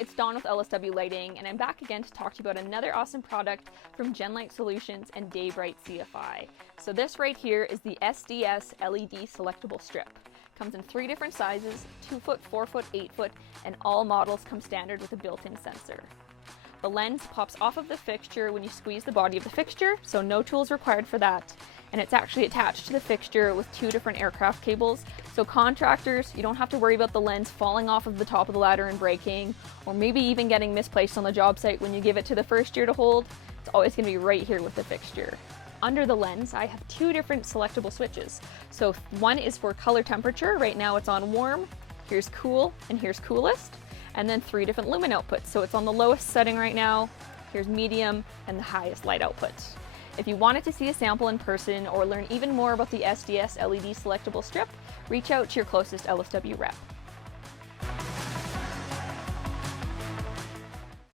it's Dawn with LSW Lighting, and I'm back again to talk to you about another awesome product from Genlyte Solutions and Day-Brite CFI. So this right here is the SDS LED Selectable Strip. Comes in 3 different sizes, 2 foot, 4 foot, 8 foot, and all models come standard with a built-in sensor. The lens pops off of the fixture when you squeeze the body of the fixture, so no tools required for that. And it's actually attached to the fixture with 2 different aircraft cables. So contractors, you don't have to worry about the lens falling off of the top of the ladder and breaking, or maybe even getting misplaced on the job site when you give it to the first year to hold. It's always going to be right here with the fixture. Under the lens, I have 2 different selectable switches. So one is for color temperature. Right now it's on warm, here's cool, and here's coolest. And then 3 different lumen outputs. So it's on the lowest setting right now, here's medium, and the highest light output. If you wanted to see a sample in person or learn even more about the SDS LED Selectable Strip, reach out to your closest LSW rep.